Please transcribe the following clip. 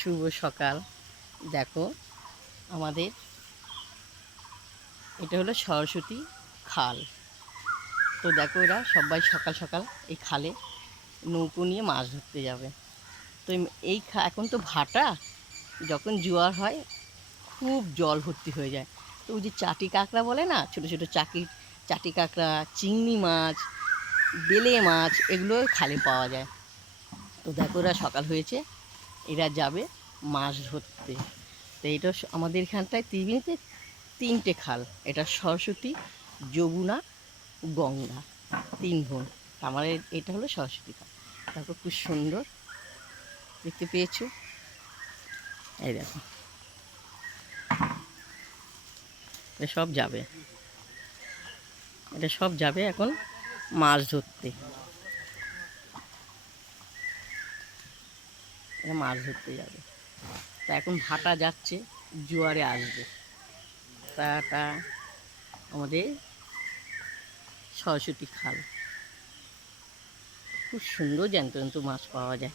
শুভ সকাল। দেখো আমাদের এটা হলো সরস্বতী খাল। তো দেখো এরা সবাই সকাল সকাল এই খালে নৌকো নিয়ে মাছ ধরতে যাবে। তো এই এখন তো ভাটা, যখন জোয়ার হয় খুব জল ভর্তি হয়ে যায়। তো ওই যে চাটি কাঁকড়া বলে না, ছোটো ছোটো চাটি কাঁকড়া, চিংড়ি মাছ, বেলে মাছ, এগুলো খালে পাওয়া যায়। তো দেখো এরা সকাল হয়েছে, এরা যাবে মাছ ধরতে। তো এটা আমাদের এখানটায় ত্রিবেণীতে তিনটে খাল, এটা সরস্বতী, যমুনা, গঙ্গা, তিন বোন। আমার এটা হলো সরস্বতী খাল। দেখো খুব সুন্দর, দেখতে পেয়েছো? এই দেখো এটা সব যাবে, এটা সব যাবে এখন মাছ ধরতে। এটা মাছ ধরতে যাবে। তা এখন ভাটা যাচ্ছে, জোয়ারে আসবে। তা আমাদের সরস্বতী খাল, খুব সুন্দর জ্যান্ত জ্যান্ত মাছ পাওয়া যায়।